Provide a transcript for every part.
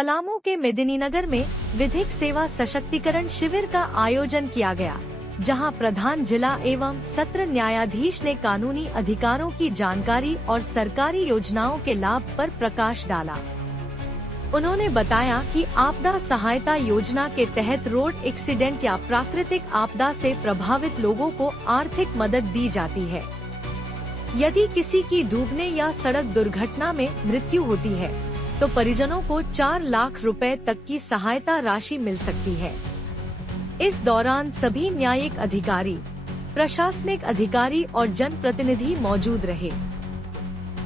पलामू के मेदिनीनगर में विधिक सेवा सशक्तिकरण शिविर का आयोजन किया गया, जहां प्रधान जिला एवं सत्र न्यायाधीश ने कानूनी अधिकारों की जानकारी और सरकारी योजनाओं के लाभ पर प्रकाश डाला। उन्होंने बताया कि आपदा सहायता योजना के तहत रोड एक्सीडेंट या प्राकृतिक आपदा से प्रभावित लोगों को आर्थिक मदद दी जाती है। यदि किसी की डूबने या सड़क दुर्घटना में मृत्यु होती है तो परिजनों को 4 लाख रुपए तक की सहायता राशि मिल सकती है। इस दौरान सभी न्यायिक अधिकारी, प्रशासनिक अधिकारी और जनप्रतिनिधि मौजूद रहे।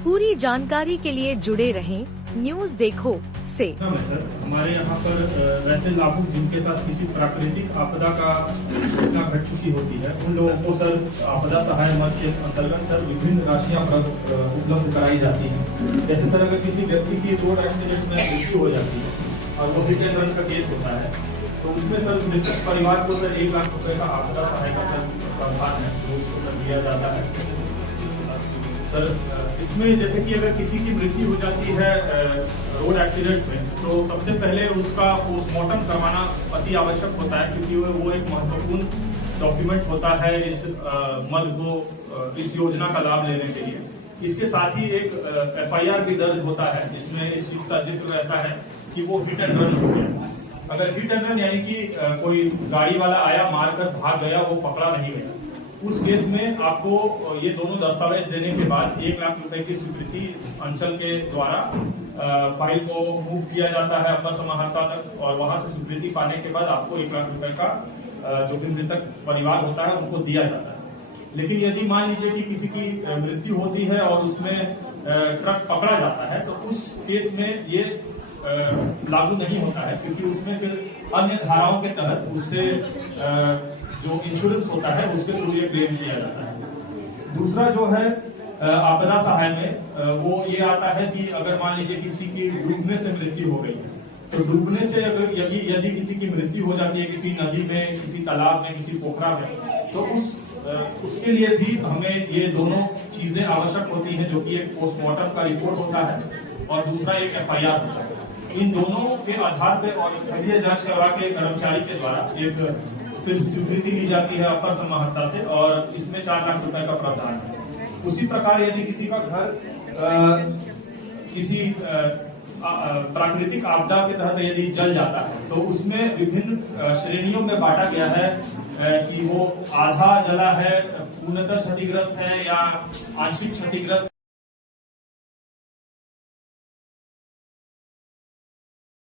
पूरी जानकारी के लिए जुड़े रहें न्यूज देखो से। सर, हमारे यहाँ पर वैसे लाभुक जिनके साथ किसी प्राकृतिक आपदा का घटना घट चुकी होती है उन लोगों को सर आपदा सहाय मद के अंतर्गत सर विभिन्न राशियाँ उपलब्ध कराई जाती हैं। जैसे सर अगर किसी व्यक्ति की रोड एक्सीडेंट में मृत्यु हो जाती है और वो हिट एंड रन का केस होता है तो उसमें सर मृतक परिवार को सर 1 लाख रुपए का आपदा सहाय का सर प्रावधान है जो उसको सर दिया जाता है। सर इसमें जैसे कि अगर किसी की मृत्यु हो जाती है रोड एक्सीडेंट में तो सबसे पहले उसका पोस्टमार्टम करवाना अति आवश्यक होता है, क्योंकि वो एक महत्वपूर्ण डॉक्यूमेंट होता है इस मद को इस योजना का लाभ लेने के लिए। इसके साथ ही एक FIR भी दर्ज होता है जिसमें इस चीज का जिक्र रहता है कि वो हिट एंड रन हो गया। अगर हिट एंड रन यानी कि कोई गाड़ी वाला आया मारकर भाग गया, वो पकड़ा नहीं गया, उस केस में आपको ये दोनों दस्तावेज देने के बाद 1 लाख रुपए की स्वीकृति अंचल के द्वारा फाइल को मूव किया जाता है अपर समाहर्ता तक, और वहां से स्वीकृति पाने के बाद आपको 1 लाख रुपए का जो भी मृतक परिवार होता है उनको दिया जाता है। लेकिन यदि मान लीजिए कि किसी की मृत्यु होती है और उसमें ट्रक पकड़ा जाता है तो उस केस में ये लागू नहीं होता है, क्योंकि उसमें फिर अन्य धाराओं के तहत उससे जो इंश्योरेंस होता है उसके थ्रू ये क्लेम किया जाता है। दूसरा जो है आपदा सहाय में वो ये आता है कि अगर मान लीजिए किसी की डूबने से मृत्यु हो गई है तो डूबने से अगर यदि किसी की मृत्यु हो जाती है किसी नदी में, किसी तालाब में, किसी पोखरा में, तो उसके लिए भी हमें ये दोनों चीजें आवश्यक होती हैं, जो कि एक पोस्टमार्टम का रिपोर्ट होता है और दूसरा एक FIR होता है। इन दोनों के आधार पर और स्थलीय जांच सेवा के कर्मचारी के द्वारा एक फिर स्वीकृति ली जाती है अपर समाहर्ता से, और इसमें 4 लाख रुपए का प्रावधान है। उसी प्रकार यदि किसी का घर किसी प्राकृतिक आपदा के तहत यदि जल जाता है तो उसमें विभिन्न श्रेणियों में बांटा गया है कि वो आधा जला है, पूर्णतः क्षतिग्रस्त है या आंशिक क्षतिग्रस्त